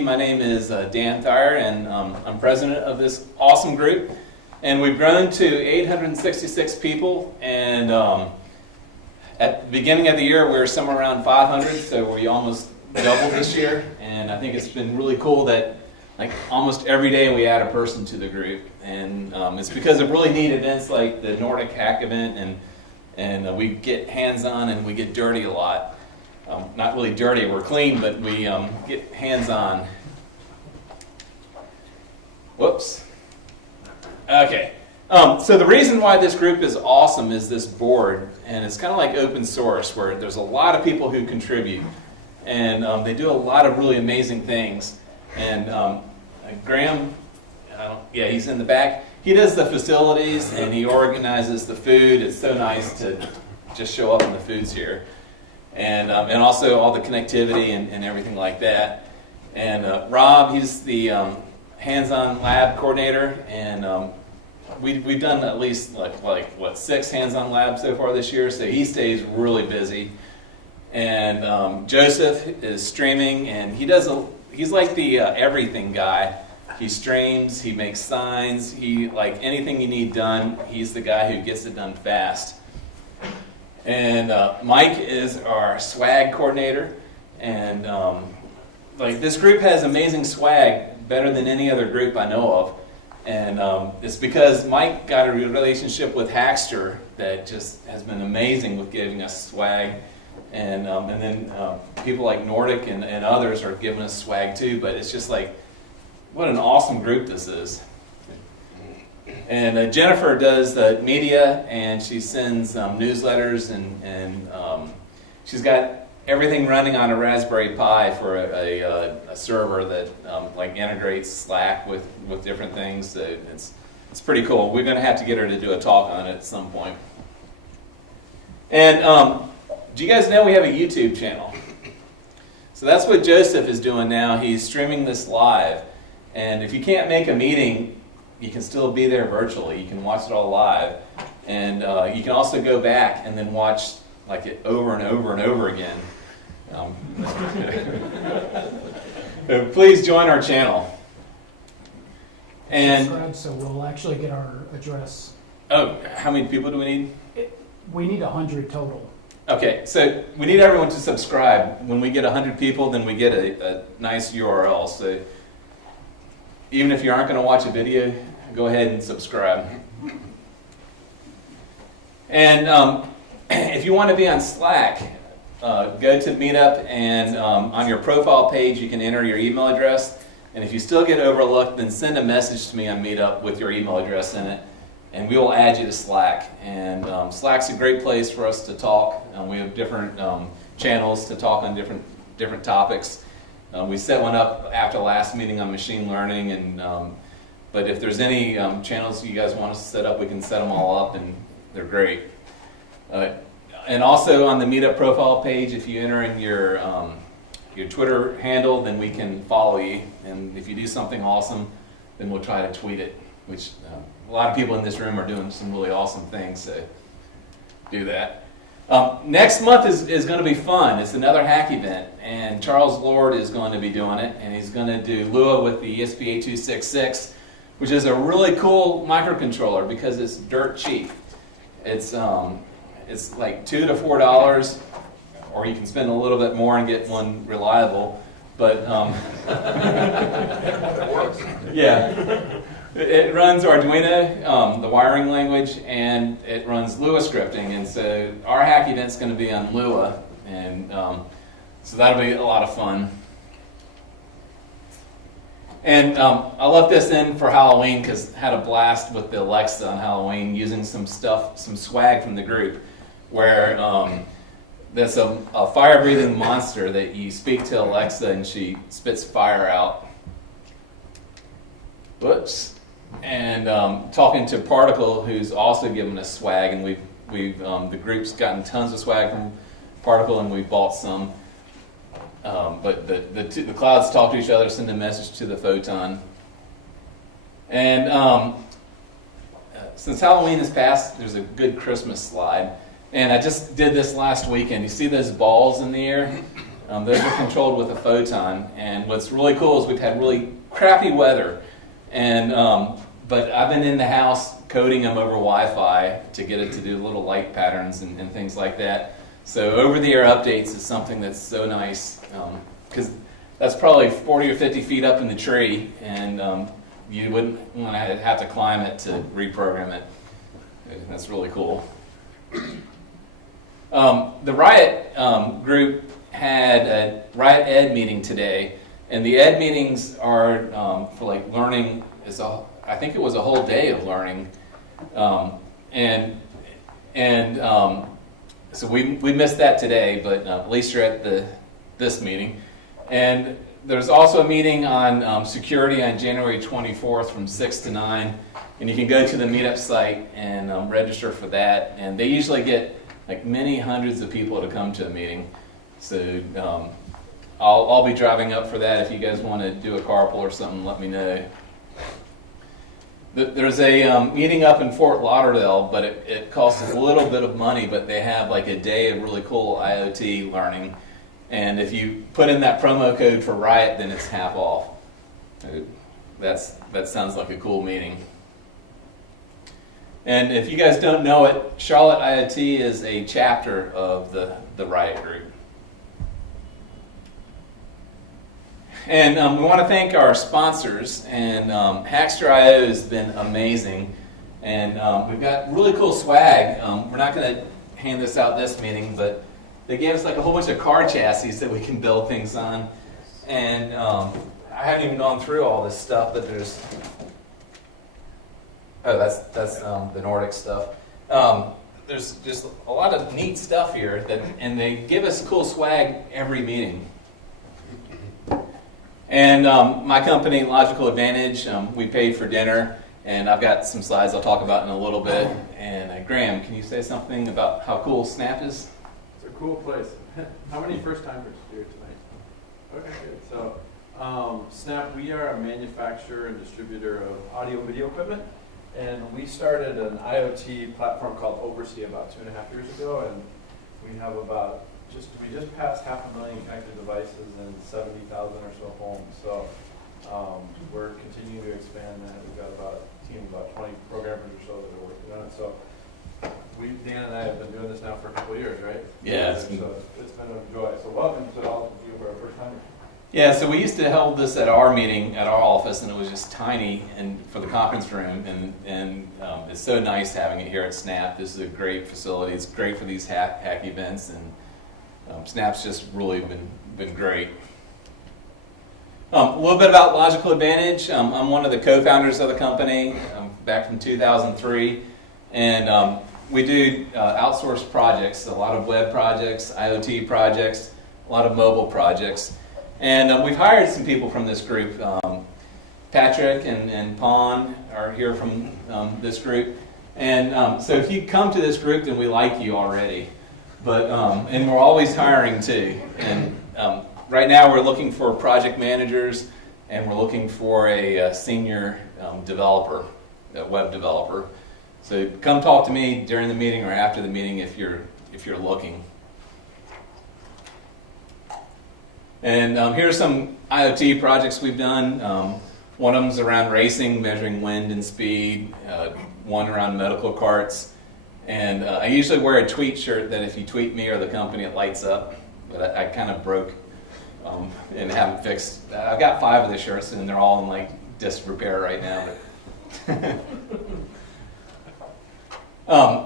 My name is Dan Thayer, and I'm president of this awesome group. And we've grown to 866 people, and at the beginning of the year we were somewhere around 500, so we almost doubled this year. And I think it's been really cool that like almost every day we add a person to the group, and it's because of really neat events like the Nordic Hack event, and we get hands-on and we get dirty a lot. Not really dirty, we're clean, but we get hands-on. Whoops. Okay. So the reason why this group is awesome is this board, and it's kind of like open source, where there's a lot of people who contribute, and they do a lot of really amazing things. And Graham, yeah, he's in the back. He does the facilities and he organizes the food. It's so nice to just show up and the food's here. And also all the connectivity and everything like that. And Rob, he's the hands-on lab coordinator, and we've done at least like 6 hands-on labs so far this year, so he stays really busy. And Joseph is streaming, and he's like the everything guy. He streams, he makes signs, like anything you need done, he's the guy who gets it done fast. And Mike is our swag coordinator, and like this group has amazing swag, better than any other group I know of. And it's because Mike got a relationship with Hackster that just has been amazing with giving us swag. And then people like Nordic and others are giving us swag too, but it's just like, what an awesome group this is. And Jennifer does the media, and she sends newsletters, and she's got everything running on a Raspberry Pi for a server that like integrates Slack with different things. So it's pretty cool. We're going to have to get her to do a talk on it at some point. And do you guys know we have a YouTube channel? So that's what Joseph is doing now. He's streaming this live. And if you can't make a meeting, you can still be there virtually. You can watch it all live. And you can also go back and then watch like it over and over and over again. So please join our channel. And subscribe, so we'll actually get our address. Oh, how many people do we need? We need 100 total. Okay, so we need everyone to subscribe. When we get 100 people, then we get a nice URL. So even if you aren't going to watch a video, go ahead and subscribe. And if you want to be on Slack, go to Meetup, and on your profile page you can enter your email address. And if you still get overlooked, then send a message to me on Meetup with your email address in it, and we will add you to Slack. And Slack's a great place for us to talk. We have different channels to talk on different topics. We set one up after the last meeting on machine learning, and but if there's any channels you guys want us to set up, we can set them all up, and they're great. And also on the Meetup profile page, if you enter in your Twitter handle, then we can follow you. And if you do something awesome, then we'll try to tweet it, which a lot of people in this room are doing some really awesome things, so do that. Next month is going to be fun. It's another hack event, and Charles Lord is going to be doing it, and he's going to do Lua with the ESP8266, which is a really cool microcontroller because it's dirt cheap. It's like $2 to $4, or you can spend a little bit more and get one reliable. But yeah, it runs Arduino, the wiring language, and it runs Lua scripting. And so our hack event's going to be on Lua, and so that'll be a lot of fun. And I left this in for Halloween because I had a blast with the Alexa on Halloween using some swag from the group, where there's a fire-breathing monster that you speak to Alexa and she spits fire out. Whoops. And talking to Particle, who's also given us swag, and the group's gotten tons of swag from Particle, and we've bought some. But the clouds talk to each other, send a message to the photon. And since Halloween is past, there's a good Christmas slide. And I just did this last weekend. You see those balls in the air? Those are controlled with a photon. And what's really cool is we've had really crappy weather. And but I've been in the house coding them over Wi-Fi to get it to do little light patterns and things like that. So over-the-air updates is something that's so nice, because that's probably 40 or 50 feet up in the tree, and you wouldn't want to have to climb it to reprogram it. That's really cool. The Riot group had a Riot Ed meeting today, and the Ed meetings are for like learning. I think it was a whole day of learning, so we missed that today, but at least you're at this meeting. And there's also a meeting on security on January 24th from 6 to 9, and you can go to the meetup site and register for that. And they usually get like many hundreds of people to come to a meeting. So I'll be driving up for that. If you guys want to do a carpool or something, let me know. There's a meeting up in Fort Lauderdale, but it costs a little bit of money, but they have like a day of really cool IoT learning. And if you put in that promo code for Riot, then it's half off. That sounds like a cool meeting. And if you guys don't know it, Charlotte IoT is a chapter of the Riot group. And we want to thank our sponsors, and Hackster.io has been amazing, and we've got really cool swag. We're not going to hand this out this meeting, but they gave us like a whole bunch of car chassis that we can build things on, and I haven't even gone through all this stuff, but there's, that's the Nordic stuff. There's just a lot of neat stuff here, and they give us cool swag every meeting. And my company, Logical Advantage, we paid for dinner, and I've got some slides I'll talk about in a little bit. And Graham, can you say something about how cool Snap is? It's a cool place. How many first-timers here tonight? Okay, good. So Snap, we are a manufacturer and distributor of audio-video equipment, and we started an IoT platform called Oversee about 2.5 years ago, and we have we just passed 500,000 connected devices and 70,000 or so homes. So we're continuing to expand that. We've got about a team of about 20 programmers or so that are working on it. So Dan and I have been doing this now for a couple of years, right? Yeah. So it's been a joy. So welcome to all of you for our first time. Yeah, so we used to hold this at our meeting, at our office, and it was just tiny and for the conference room, and it's so nice having it here at Snap. This is a great facility. It's great for these hack events, and Snap's just really been great. A little bit about Logical Advantage. I'm one of the co-founders of the company, back from 2003, and we do outsourced projects, a lot of web projects, IoT projects, a lot of mobile projects. And we've hired some people from this group. Patrick and Pon are here from this group. And so if you come to this group, then we like you already. But and we're always hiring too. And right now we're looking for project managers, and we're looking for a senior developer, a web developer. So come talk to me during the meeting or after the meeting if you're looking. And here are some IoT projects we've done. One of them is around racing, measuring wind and speed. One around medical carts. And I usually wear a tweet shirt that if you tweet me or the company, it lights up. But I kind of broke and haven't fixed. I've got 5 of the shirts, and they're all in like disc repair right now. But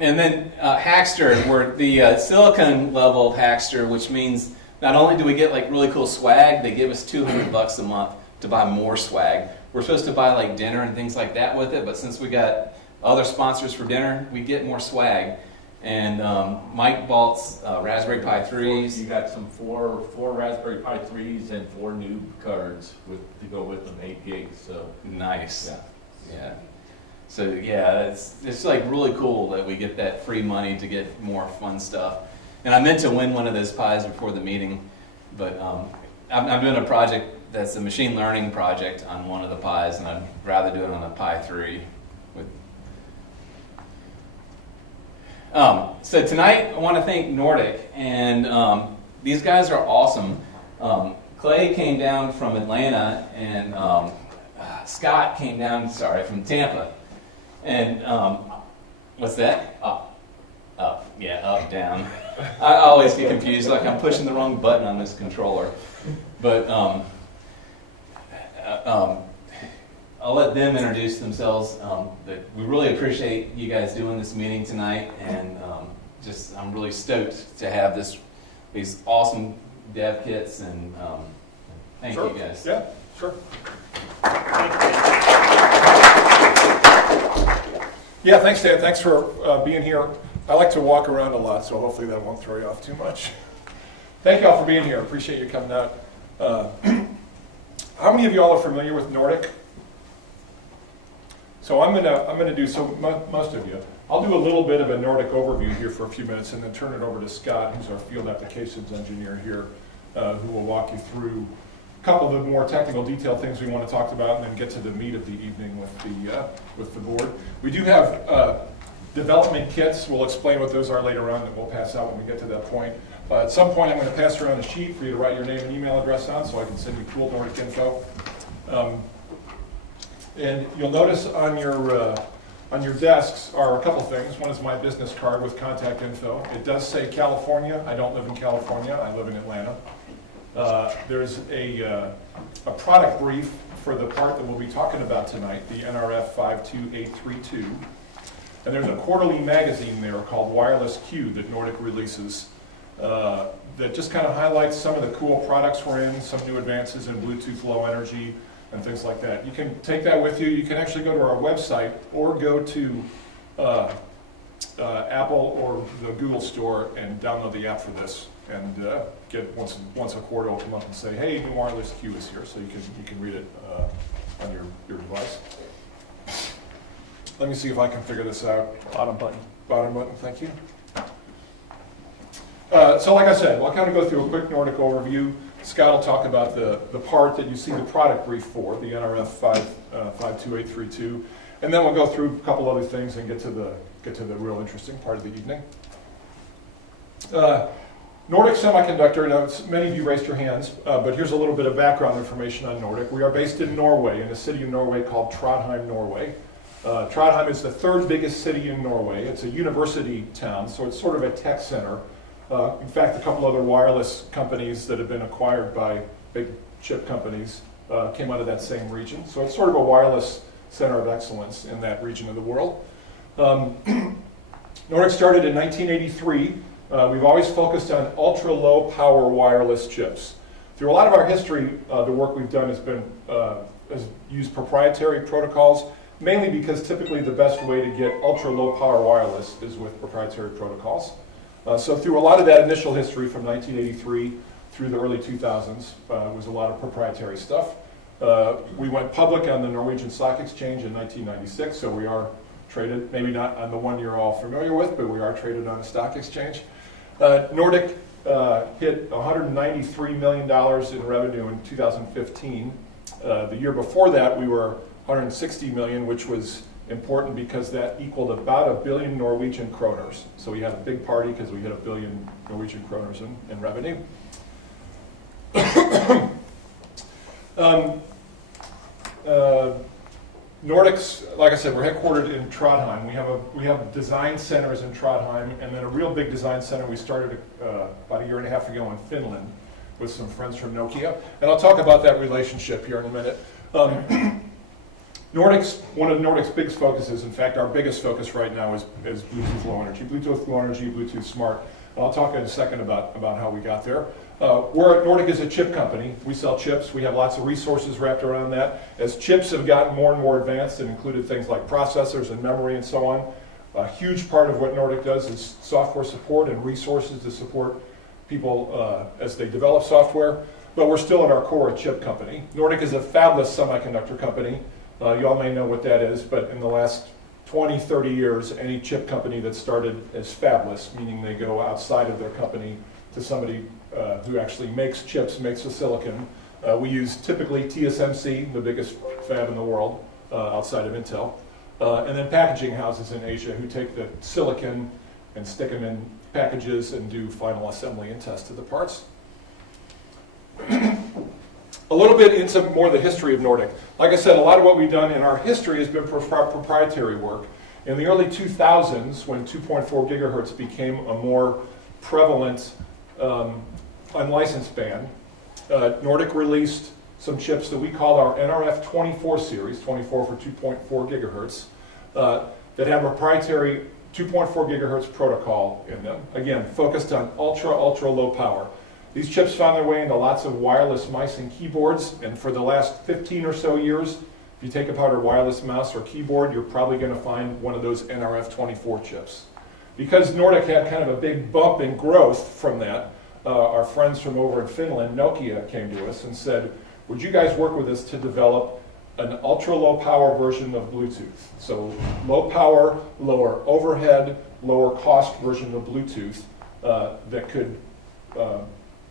and then Hackster, we're the silicon level of Hackster, which means not only do we get like really cool swag, they give us $200 a month to buy more swag. We're supposed to buy like dinner and things like that with it, but since we got other sponsors for dinner, we get more swag. And Mike Balt's Raspberry Pi 3s. You got some four Raspberry Pi 3s and 4 noob cards to go with them, 8 gigs. So nice. Yeah. So yeah, it's like really cool that we get that free money to get more fun stuff. And I meant to win one of those pies before the meeting, but I'm doing a project that's a machine learning project on one of the pies, and I'd rather do it on a Pi 3. So tonight I want to thank Nordic, and these guys are awesome. Clay came down from Atlanta, and Scott came down, from Tampa. And what's that? Up. Yeah, up, down. I always get confused, like I'm pushing the wrong button on this controller. But I'll let them introduce themselves. But we really appreciate you guys doing this meeting tonight, and I'm really stoked to have these awesome dev kits, and thank you guys. Yeah, sure. Yeah, thanks, Dan. Thanks for being here. I like to walk around a lot, so hopefully that won't throw you off too much. Thank you all for being here. Appreciate you coming out. How many of you all are familiar with Nordic? So I'm gonna do most of you. I'll do a little bit of a Nordic overview here for a few minutes, and then turn it over to Scott, who's our field applications engineer here, who will walk you through a couple of the more technical, detailed things we want to talk about, and then get to the meat of the evening with the board. We do have development kits. We'll explain what those are later on, that we'll pass out when we get to that point. At some point, I'm going to pass around a sheet for you to write your name and email address on, so I can send you cool Nordic info. And you'll notice on your desks are a couple things. One is my business card with contact info. It does say California. I don't live in California. I live in Atlanta. There's a product brief for the part that we'll be talking about tonight, the NRF-52c. And there's a quarterly magazine there called Wireless Q that Nordic releases that just kind of highlights some of the cool products we're in, some new advances in Bluetooth Low Energy, and things like that. You can take that with you. You can actually go to our website or go to Apple or the Google store and download the app for this. And get once a quarter, it'll come up and say, "Hey, new Wireless Q is here," so you can read it on your device. Let me see if I can figure this out. Bottom button. Bottom button, thank you. So like I said, we'll kind of go through a quick Nordic overview. Scott will talk about the part that you see the product brief for, the NRF-52c, and then we'll go through a couple other things and get to the real interesting part of the evening. Nordic Semiconductor, now many of you raised your hands, but here's a little bit of background information on Nordic. We are based in Norway, in a city of Norway called Trondheim, Norway. Trondheim is the third biggest city in Norway. It's a university town, so it's sort of a tech center. In fact, a couple other wireless companies that have been acquired by big chip companies came out of that same region. So it's sort of a wireless center of excellence in that region of the world. Nordic started in 1983. We've always focused on ultra-low power wireless chips. Through a lot of our history, the work we've done has used proprietary protocols, mainly because typically the best way to get ultra-low power wireless is with proprietary protocols. So through a lot of that initial history from 1983 through the early 2000s was a lot of proprietary stuff. We went public on the Norwegian Stock Exchange in 1996, so we are traded, maybe not on the one you're all familiar with, but we are traded on a stock exchange. Nordic hit $193 million in revenue in 2015. The year before that, we were $160 million, which was important because that equaled about 1 billion Norwegian kroners. So we had a big party because we hit 1 billion Norwegian kroners in revenue. Nordic's, like I said, we're headquartered in Trondheim. We have design centers in Trondheim, and then a real big design center we started about 1.5 years ago in Finland with some friends from Nokia. And I'll talk about that relationship here in a minute. One of Nordic's biggest focuses, in fact, our biggest focus right now is Bluetooth Low Energy. Bluetooth Low Energy, Bluetooth Smart. And I'll talk in a second about how we got there. Nordic is a chip company. We sell chips. We have lots of resources wrapped around that. As chips have gotten more and more advanced and included things like processors and memory and so on, a huge part of what Nordic does is software support and resources to support people as they develop software. But we're still at our core a chip company. Nordic is a fabless semiconductor company. You all may know what that is, but in the last 20, 30 years, any chip company that started as fabless, meaning they go outside of their company to somebody who actually makes chips, makes the silicon. We use typically TSMC, the biggest fab in the world, outside of Intel. And then packaging houses in Asia who take the silicon and stick them in packages and do final assembly and test of the parts. A little bit into more of the history of Nordic. Like I said, a lot of what we've done in our history has been proprietary work. In the early 2000s, when 2.4 gigahertz became a more prevalent unlicensed band, Nordic released some chips that we call our NRF-24 series, 24 for 2.4 gigahertz, that have a proprietary 2.4 gigahertz protocol in them. Again, focused on ultra low power. These chips found their way into lots of wireless mice and keyboards, and for the last 15 or so years, if you take apart a wireless mouse or keyboard, you're probably going to find one of those NRF-24 chips. Because Nordic had kind of a big bump in growth from that, our friends from over in Finland, Nokia, came to us and said, would you guys work with us to develop an ultra low power version of Bluetooth? So low power, lower overhead, lower cost version of Bluetooth that could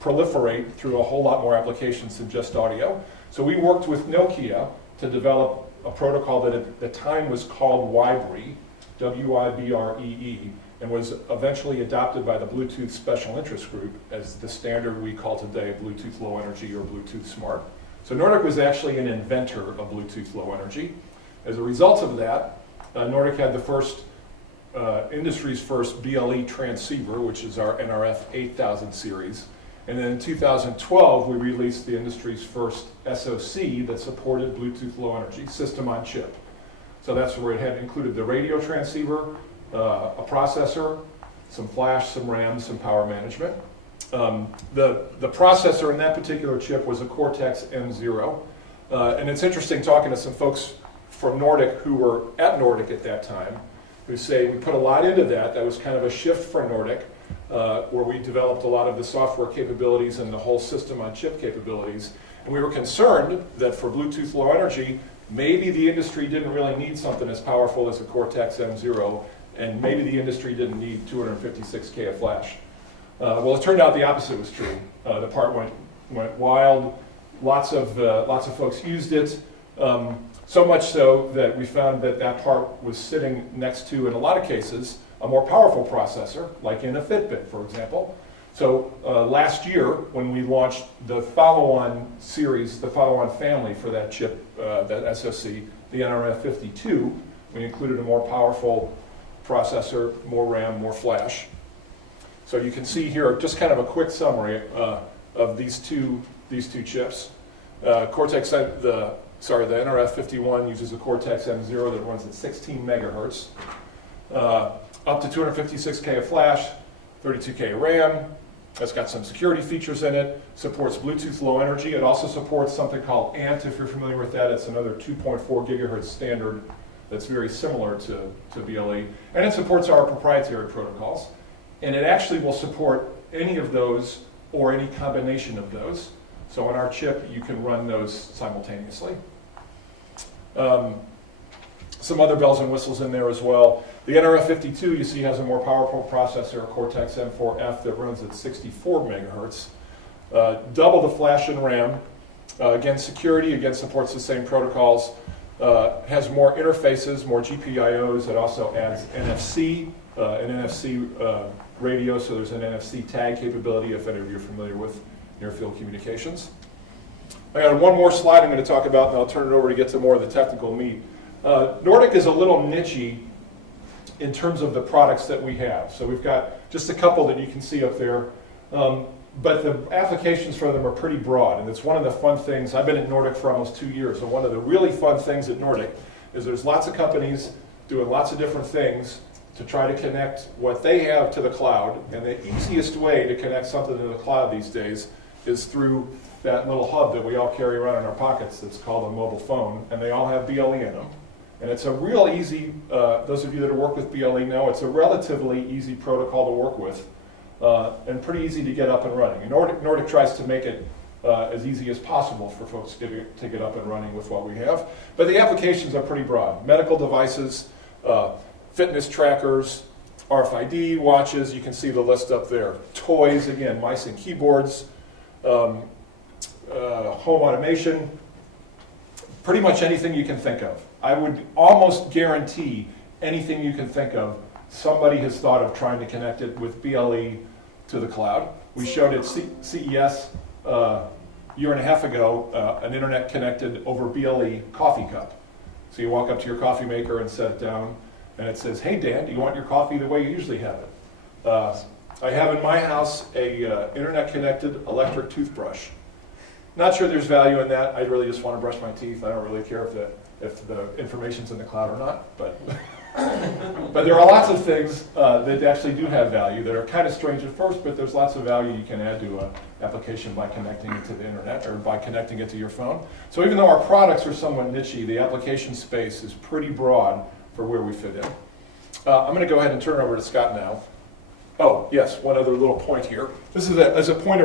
proliferate through a whole lot more applications than just audio. So we worked with Nokia to develop a protocol that at the time was called Wibree, W-I-B-R-E-E, and was eventually adopted by the Bluetooth Special Interest Group as the standard we call today Bluetooth Low Energy or Bluetooth Smart. So Nordic was actually an inventor of Bluetooth Low Energy. As a result of that, Nordic had the first, industry's first BLE transceiver, which is our NRF-8000 series. And then in 2012, we released the industry's first SoC that supported Bluetooth Low Energy, system on chip. So that's where it had included the radio transceiver, a processor, some flash, some RAM, some power management. The processor in that particular chip was a Cortex M0. And it's interesting talking to some folks from Nordic who were at Nordic at that time, who say we put a lot into that. That was kind of a shift for Nordic, where we developed a lot of the software capabilities and the whole system on chip capabilities. And we were concerned that for Bluetooth Low Energy, maybe the industry didn't really need something as powerful as a Cortex M0, and maybe the industry didn't need 256K of flash. Well, it turned out the opposite was true. The part went wild. Lots of folks used it. So much so that we found that that part was sitting next to, in a lot of cases, a more powerful processor, like in a Fitbit, for example. So last year, when we launched the follow-on series, the follow-on family for that chip, that SoC, the NRF-52, we included a more powerful processor, more RAM, more flash. So you can see here just kind of a quick summary of these two chips. Cortex, the NRF-51 uses a Cortex M0 that runs at 16 megahertz, up to 256K of flash, 32K of RAM. It's got some security features in it, supports Bluetooth Low Energy. It also supports something called ANT, if you're familiar with that. It's another 2.4 gigahertz standard that's very similar to BLE. And it supports our proprietary protocols. And it actually will support any of those or any combination of those. So on our chip, you can run those simultaneously. Some other bells and whistles in there as well. The NRF-52, you see, has a more powerful processor, a Cortex M4F, that runs at 64 megahertz. Double the flash and RAM. Again, security, again, supports the same protocols. Has more interfaces, more GPIOs. It also adds NFC, an NFC radio, so there's an NFC tag capability if any of you are familiar with near-field communications. I got one more slide I'm going to talk about, and I'll turn it over to get to more of the technical meat. Nordic is a little niche-y in terms of the products that we have. So we've got just a couple that you can see up there, but the applications for them are pretty broad, and it's one of the fun things. I've been at Nordic for almost 2 years, and one of the really fun things at Nordic is there's lots of companies doing lots of different things to try to connect what they have to the cloud, and the easiest way to connect something to the cloud these days is through that little hub that we all carry around in our pockets that's called a mobile phone, and they all have BLE in them. And it's a real easy, those of you that have worked with BLE know, it's a relatively easy protocol to work with, and pretty easy to get up and running. And Nordic tries to make it as easy as possible for folks to get up and running with what we have. But the applications are pretty broad. Medical devices, fitness trackers, RFID watches, you can see the list up there. Toys, again, mice and keyboards, home automation, pretty much anything you can think of. I would almost guarantee anything you can think of, somebody has thought of trying to connect it with BLE to the cloud. We showed at CES year and a half ago, an internet-connected over BLE coffee cup. So you walk up to your coffee maker and set it down, and it says, "Hey Dan, do you want your coffee the way you usually have it?" I have in my house a internet-connected electric toothbrush. Not sure there's value in that. I really just want to brush my teeth. I don't really care if the information's in the cloud or not. But but there are lots of things that actually do have value that are kind of strange at first, but there's lots of value you can add to an application by connecting it to the internet or by connecting it to your phone. So even though our products are somewhat niche-y, the application space is pretty broad for where we fit in. I'm going to go ahead and turn it over to Scott now. Oh, yes, one other little point here. This is as a point of